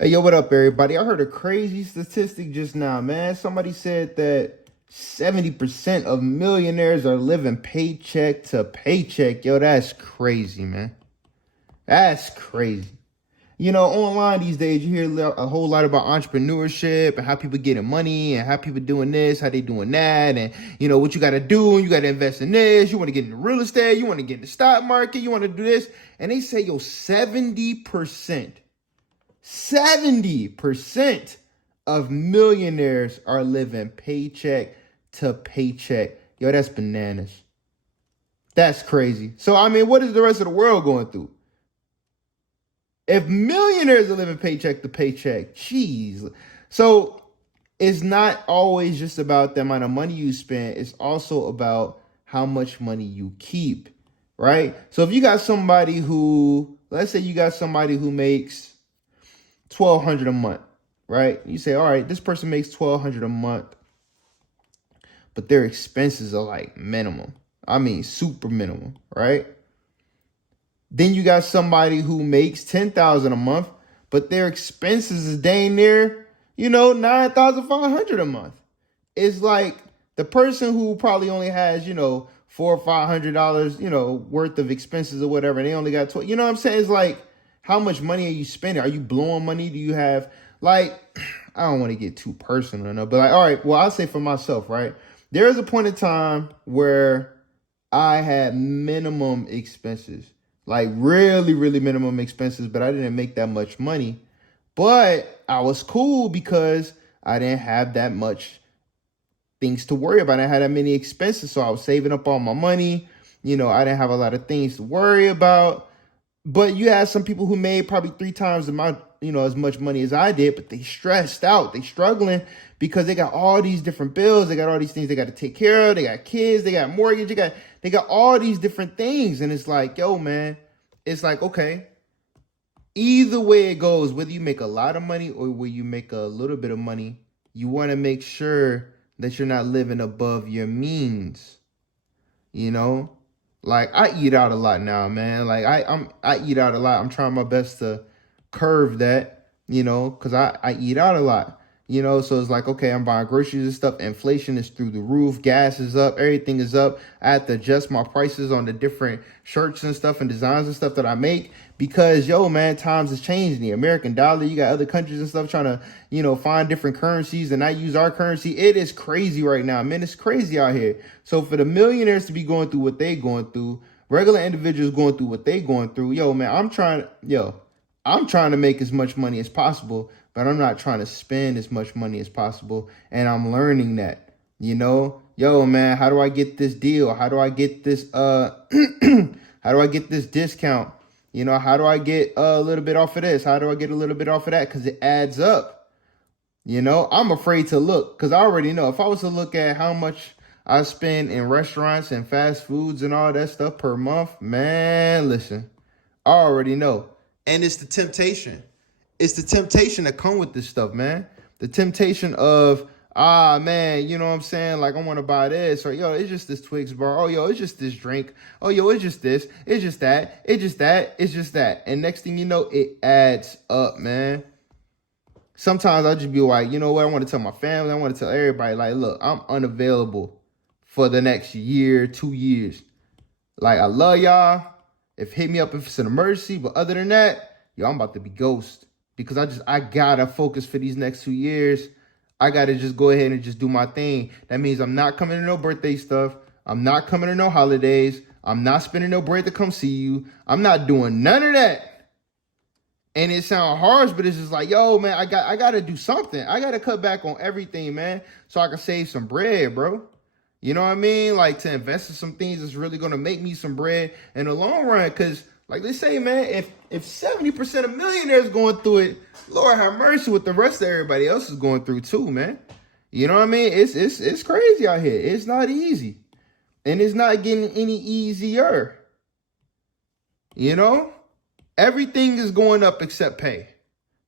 Hey, yo, what up, everybody? I heard a crazy statistic just now, man. Somebody said that 70% of millionaires are living paycheck to paycheck. Yo, that's crazy, man. That's crazy. Online these days, you hear a whole lot about entrepreneurship and how people getting money and how people doing this, how they doing that, and what you got to do. You got to invest in this. You want to get into real estate. You want to get in the stock market. You want to do this, and they say 70% of millionaires are living paycheck to paycheck. Yo, that's bananas. That's crazy. So, I mean, what is the rest of the world going through? If millionaires are living paycheck to paycheck, jeez. So, it's not always just about the amount of money you spend. It's also about how much money you keep, right? So, if you got somebody let's say you got somebody who makes 1,200 a month, right? You say, all right, this person makes 1,200 a month, but their expenses are like minimum. I mean, super minimum, right? Then you got somebody who makes 10,000 a month, but their expenses is dang near, 9,500 a month. It's like the person who probably only has, $400 or $500, worth of expenses or whatever, and they only got 12. You know what I'm saying? It's like, how much money are you spending? Are you blowing money? Do you have like, I don't want to get too personal, no, but like, all right, well, I'll say for myself, right? There is a point in time where I had minimum expenses, like really, really minimum expenses, but I didn't make that much money. But I was cool because I didn't have that much things to worry about. I had that many expenses, so I was saving up all my money. I didn't have a lot of things to worry about. But you have some people who made probably three times the amount, as much money as I did, but they stressed out. They struggling because they got all these different bills. They got all these things they got to take care of. They got kids. They got mortgage. They got all these different things. And it's like, yo, man, it's like, okay, either way it goes, whether you make a lot of money or whether you make a little bit of money, you want to make sure that you're not living above your means, you know? Like I eat out a lot now, man. Like I eat out a lot. I'm trying my best to curve that, because I eat out a lot. So it's like, okay, I'm buying groceries and stuff. Inflation is through the roof. Gas is up. Everything is up. I have to adjust my prices on the different shirts and stuff and designs and stuff that I make because, yo, man, times is changing. The American dollar, you got other countries and stuff trying to, find different currencies and not use our currency. It is crazy right now, man. It's crazy out here. So for the millionaires to be going through what they going through, regular individuals going through what they going through, yo, man, I'm trying to make as much money as possible, but I'm not trying to spend as much money as possible. And I'm learning that, yo, man, how do I get this deal? How do I get this, how do I get this discount? How do I get a little bit off of this? How do I get a little bit off of that? Because it adds up. I'm afraid to look because I already know if I was to look at how much I spend in restaurants and fast foods and all that stuff per month, man, listen, I already know. And it's the temptation. It's the temptation that come with this stuff, man. The temptation of, man, you know what I'm saying? Like, I want to buy this. Or, yo, it's just this Twix bar. Oh, yo, it's just this drink. Oh, yo, it's just this. It's just that. It's just that. It's just that. And next thing you know, it adds up, man. Sometimes I'll just be like, you know what? I want to tell my family. I want to tell everybody, like, look, I'm unavailable for the next year, 2 years. Like, I love y'all. If hit me up if it's an emergency, but other than that, yo, I'm about to be ghost because I gotta focus for these next 2 years. I gotta just go ahead and just do my thing. That means I'm not coming to no birthday stuff. I'm not coming to no holidays. I'm not spending no bread to come see you. I'm not doing none of that. And it sounds harsh, but it's just like, yo, man, I gotta do something. I gotta cut back on everything, man, so I can save some bread, bro. You know what I mean? Like to invest in some things that's really gonna make me some bread in the long run. Cause like they say, man, if 70% of millionaires going through it, Lord have mercy with the rest of everybody else is going through too, man. You know what I mean? It's crazy out here. It's not easy. And it's not getting any easier. Everything is going up except pay.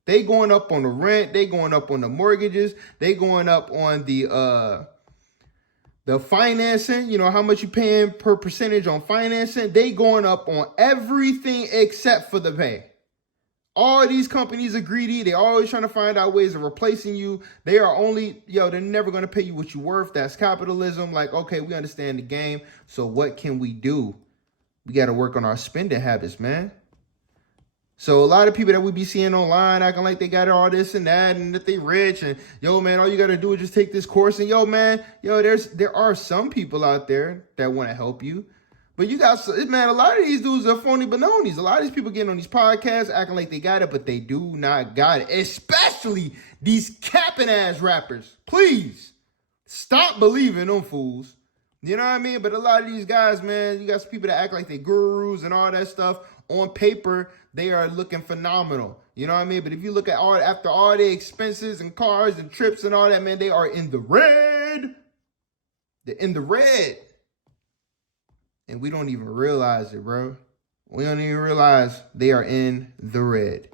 They going up on the rent, they going up on the mortgages, they going up on the financing, how much you paying per percentage on financing, they going up on everything except for the pay. All these companies are greedy. They're always trying to find out ways of replacing you. They are only, they're never going to pay you what you're worth. That's capitalism. Like, okay, we understand the game. So what can we do? We got to work on our spending habits, man. So a lot of people that we be seeing online acting like they got all this and that and that they rich and yo man, all you gotta do is just take this course and yo man, there are some people out there that want to help you. But you got, man, a lot of these dudes are phony balonies. A lot of these people getting on these podcasts acting like they got it, but they do not got it. Especially these capping ass rappers. Please stop believing them fools. You know what I mean? But a lot of these guys, man, you got some people that act like they gurus and all that stuff. On paper, they are looking phenomenal. You know what I mean? But if you look at after all the expenses and cars and trips and all that, man, they are in the red. They're in the red. And we don't even realize it, bro. We don't even realize they are in the red.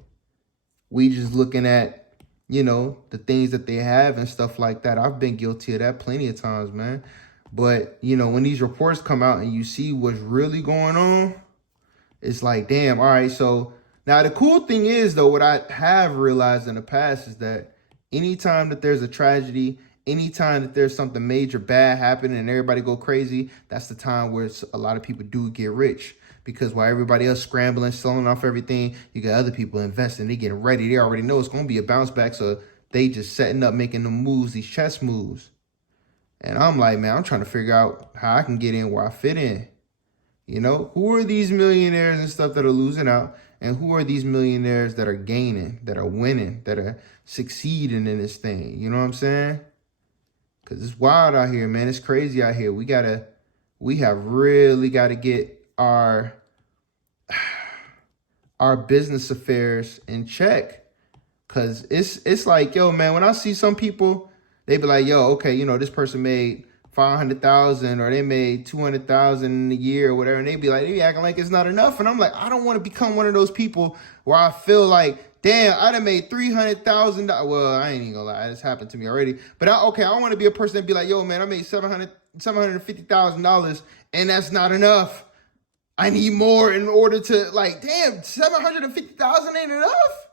We just looking at, the things that they have and stuff like that. I've been guilty of that plenty of times, man. But, when these reports come out and you see what's really going on, it's like, damn, all right. So now the cool thing is, though, what I have realized in the past is that anytime that there's a tragedy, anytime that there's something major bad happening and everybody go crazy, that's the time where a lot of people do get rich. Because while everybody else scrambling, selling off everything, you got other people investing. They getting ready. They already know it's going to be a bounce back. So they just setting up, making the moves, these chess moves. And I'm like, man, I'm trying to figure out how I can get in where I fit in. Who are these millionaires and stuff that are losing out? And who are these millionaires that are gaining, that are winning, that are succeeding in this thing? You know what I'm saying? Because it's wild out here, man. It's crazy out here. We have really got to get our business affairs in check. Because it's like, yo, man, when I see some people, they be like, yo, okay, this person made 500,000 or they made 200,000 in a year or whatever. And they be acting like it's not enough. And I'm like, I don't want to become one of those people where I feel like, damn, I done made $300,000. Well, I ain't even gonna lie. This happened to me already. But I want to be a person that be like, yo, man, I made $750,000 and that's not enough. I need more in order to, like, damn, 750,000 ain't enough?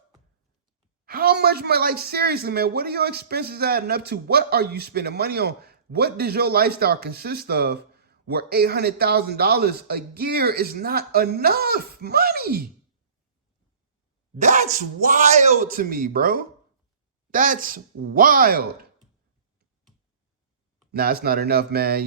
How much money? Like, seriously, man, what are your expenses adding up to? What are you spending money on? What does your lifestyle consist of where $800,000 a year is not enough money? That's wild to me, bro. That's wild. Nah, it's not enough, man.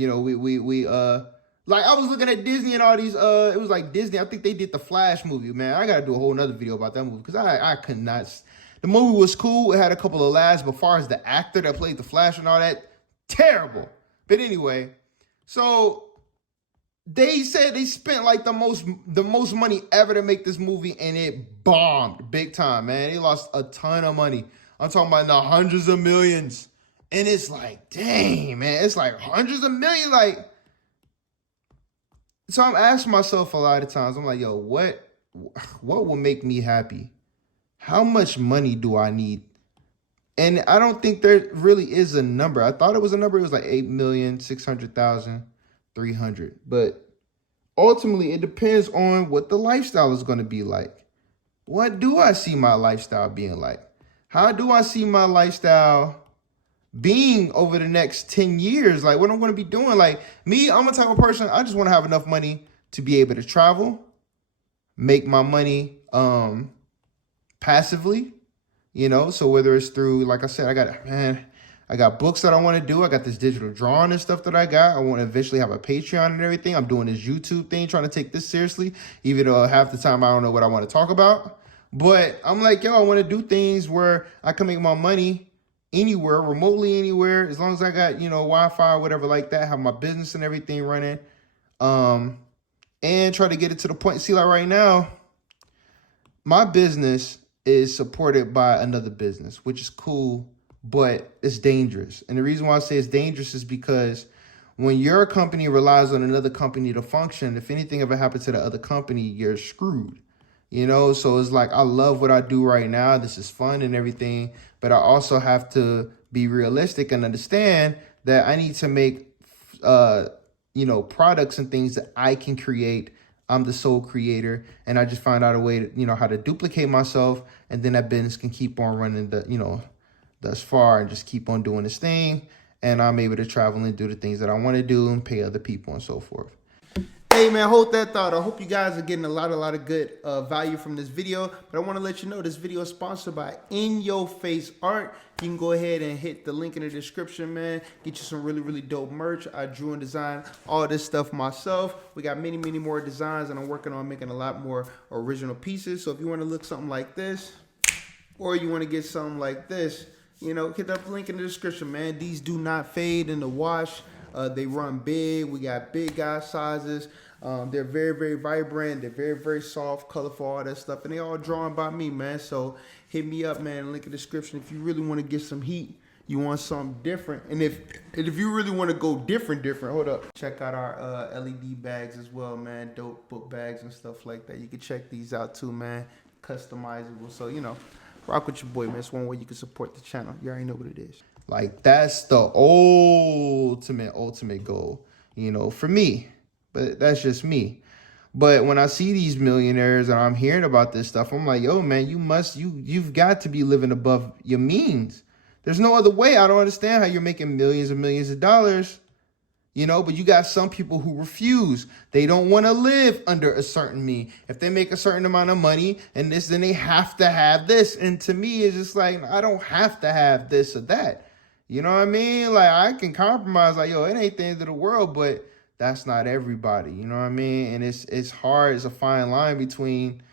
Like I was looking at Disney and all these, it was like Disney. I think they did the Flash movie, man. I got to do a whole nother video about that movie because I could not. The movie was cool. It had a couple of laughs, but as far as the actor that played the Flash and all that, terrible. But anyway, so they said they spent like the most money ever to make this movie, and it bombed big time, man. They lost a ton of money. I'm talking about the hundreds of millions. And it's like, dang, man, it's like hundreds of millions. Like, so I'm asking myself a lot of times, I'm like, yo, what will make me happy? How much money do I need? And I don't think there really is a number. I thought it was a number. It was like 8,600,300. But ultimately, it depends on what the lifestyle is going to be like. What do I see my lifestyle being like? How do I see my lifestyle being over the next 10 years? Like, what I'm going to be doing? Like, me, I'm a type of person, I just want to have enough money to be able to travel, make my money passively. So whether it's through, like I said, I got books that I want to do. I got this digital drawing and stuff that I got. I want to eventually have a Patreon and everything. I'm doing this YouTube thing, trying to take this seriously, even though half the time I don't know what I want to talk about. But I'm like, yo, I want to do things where I can make my money anywhere, remotely anywhere, as long as I got, Wi-Fi or whatever like that, have my business and everything running, and try to get it to the point. See, like right now, my business is supported by another business, which is cool, but it's dangerous. And the reason why I say it's dangerous is because when your company relies on another company to function, if anything ever happens to the other company, you're screwed. So it's like, I love what I do right now. This is fun and everything, but I also have to be realistic and understand that I need to make, products and things that I can create I'm the sole creator, and I just find out a way to, how to duplicate myself, and then that business can keep on running thus far and just keep on doing this thing. And I'm able to travel and do the things that I want to do and pay other people and so forth. Hey man, hold that thought. I hope you guys are getting a lot of good value from this video. But I want to let you know this video is sponsored by In Your Face Art. You can go ahead and hit the link in the description, man. Get you some really dope merch. I drew and designed all this stuff myself. We got many more designs, and I'm working on making a lot more original pieces. So if you want to look something like this, or you want to get something like this, hit that link in the description, man. These do not fade in the wash. They run big. We got big guy sizes. They're very vibrant. They're very soft, colorful, all that stuff. And they all drawn by me, man. So hit me up, man. Link in the description if you really want to get some heat. You want something different. And if you really want to go different, hold up. Check out our LED bags as well, man. Dope book bags and stuff like that. You can check these out too, man. Customizable. So, rock with your boy, man. It's one way you can support the channel. You already know what it is. Like, that's the ultimate goal, for me. But that's just me. But when I see these millionaires and I'm hearing about this stuff, I'm like, yo, man, you've got to be living above your means. There's no other way. I don't understand how you're making millions and millions of dollars, but you got some people who refuse. They don't want to live under a certain mean. If they make a certain amount of money and this, then they have to have this. And to me, it's just like, I don't have to have this or that. You know what I mean? Like, I can compromise, like, yo, it ain't the end of the world, but that's not everybody. You know what I mean? And it's hard. It's a fine line between,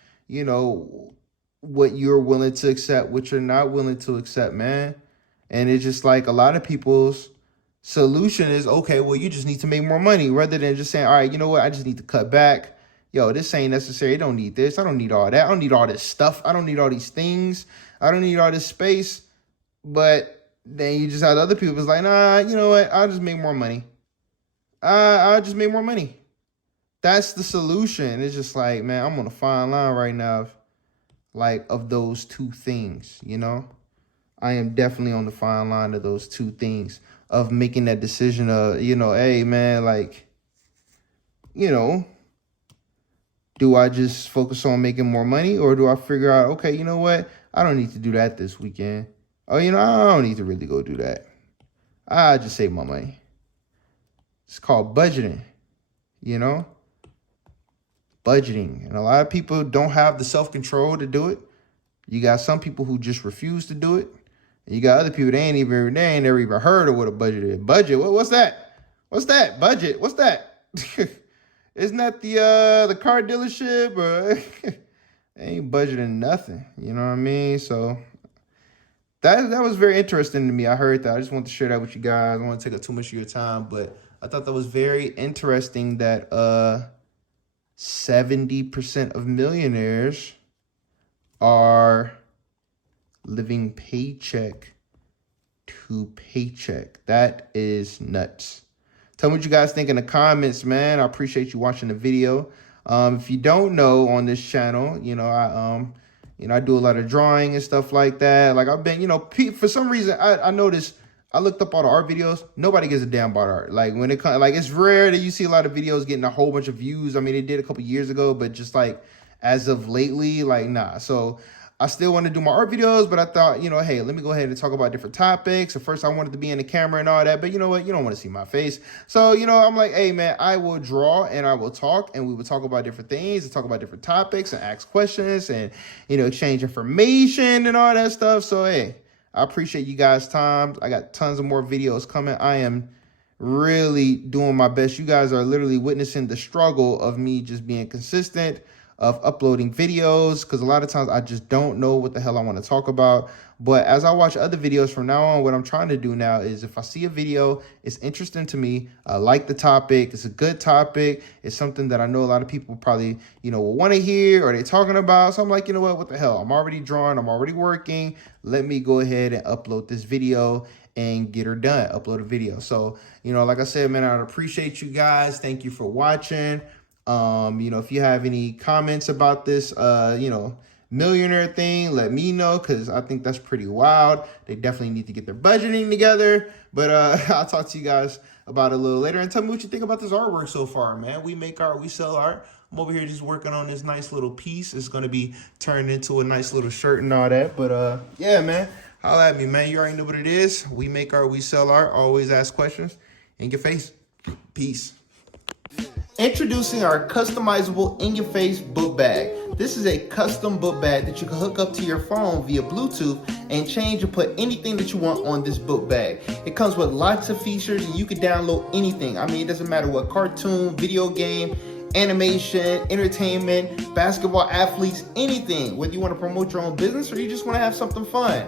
what you're willing to accept, what you're not willing to accept, man. And it's just like a lot of people's solution is, okay, well, you just need to make more money, rather than just saying, all right, you know what? I just need to cut back. Yo, this ain't necessary. I don't need this. I don't need all that. I don't need all this stuff. I don't need all these things. I don't need all this space. But then you just have other people who's like, nah, you know what? I'll just make more money. I'll just make more money. That's the solution. It's just like, man, I'm on a fine line right now, of those two things, I am definitely on the fine line of those two things, of making that decision of, hey, man, do I just focus on making more money, or do I figure out, okay, you know what? I don't need to do that this weekend. Oh, I don't need to really go do that. I just save my money. It's called budgeting, budgeting. And a lot of people don't have the self-control to do it. You got some people who just refuse to do it. And you got other people, they ain't never even heard of what a budget is. Budget, what's that? What's that? Budget, what's that? Isn't that the car dealership? Or they ain't budgeting nothing. You know what I mean? So that was very interesting to me. I heard that. I just want to share that with you guys. I don't want to take up too much of your time, but I thought that was very interesting that 70% of millionaires are living paycheck to paycheck. That is nuts. Tell me what you guys think in the comments, man. I appreciate you watching the video. If you don't know, on this channel, I do a lot of drawing and stuff like that. Like, I've been, for some reason, I noticed, I looked up all the art videos. Nobody gives a damn about art. Like, when it comes, it's rare that you see a lot of videos getting a whole bunch of views. I mean, it did a couple years ago, but just as of lately, nah. So I still want to do my art videos, but I thought, hey, let me go ahead and talk about different topics. At first, I wanted to be in the camera and all that, but you know what? You don't want to see my face. So, I'm like, hey, man, I will draw and I will talk, and we will talk about different things and talk about different topics and ask questions and, exchange information and all that stuff. So, hey, I appreciate you guys' time. I got tons of more videos coming. I am really doing my best. You guys are literally witnessing the struggle of me just being consistent, of uploading videos, because a lot of times I just don't know what the hell I want to talk about. But as I watch other videos from now on, what I'm trying to do now is, if I see a video, it's interesting to me, I like the topic, it's a good topic, it's something that I know a lot of people probably, will want to hear, or they're talking about. So I'm like, you know what the hell? I'm already drawing, I'm already working. Let me go ahead and upload this video and get her done, upload a video. So, like I said, man, I'd appreciate you guys. Thank you for watching. If you have any comments about this, millionaire thing, let me know, because I think that's pretty wild. They definitely need to get their budgeting together. But I'll talk to you guys about it a little later, and tell me what you think about this artwork so far, man. We make art, we sell art. I'm over here just working on this nice little piece. It's gonna be turned into a nice little shirt and all that. But yeah, man, holla at me, man. You already know what it is. We make art, we sell art. Always ask questions. In your face. Peace. Introducing our customizable in-your-face book bag. This is a custom book bag that you can hook up to your phone via Bluetooth and change and put anything that you want on this book bag. It comes with lots of features and you can download anything. I mean, it doesn't matter what cartoon, video game, animation, entertainment, basketball athletes, anything. Whether you want to promote your own business or you just want to have something fun.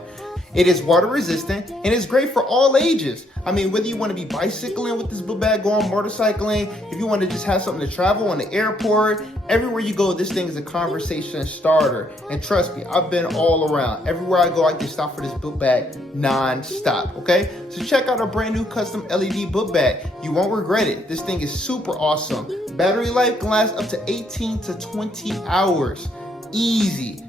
It is water resistant and it's great for all ages. I mean, whether you want to be bicycling with this book bag, going motorcycling, if you want to just have something to travel on the airport, everywhere you go, this thing is a conversation starter. And trust me, I've been all around. Everywhere I go, I can stop for this book bag non-stop, okay? So check out our brand new custom LED book bag. You won't regret it. This thing is super awesome. Battery life can last up to 18 to 20 hours. Easy.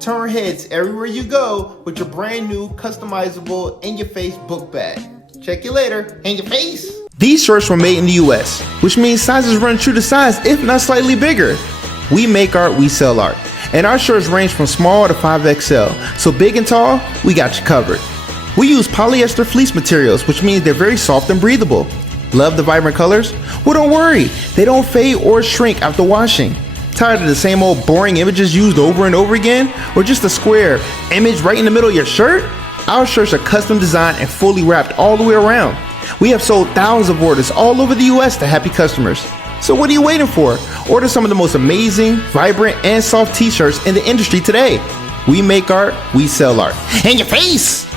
Turn heads everywhere you go with your brand new customizable in-your-face book bag. Check you later. In your face. These shirts were made in the US, which means sizes run true to size, if not slightly bigger. We make art, we sell art. And our shirts range from small to 5XL. So big and tall, we got you covered. We use polyester fleece materials, which means they're very soft and breathable. Love the vibrant colors? Well, don't worry. They don't fade or shrink after washing. Tired of the same old boring images used over and over again? Or just a square image right in the middle of your shirt? Our shirts are custom designed and fully wrapped all the way around. We have sold thousands of orders all over the US to happy customers. So what are you waiting for? Order some of the most amazing, vibrant, and soft t-shirts in the industry today. We make art, we sell art. In your face!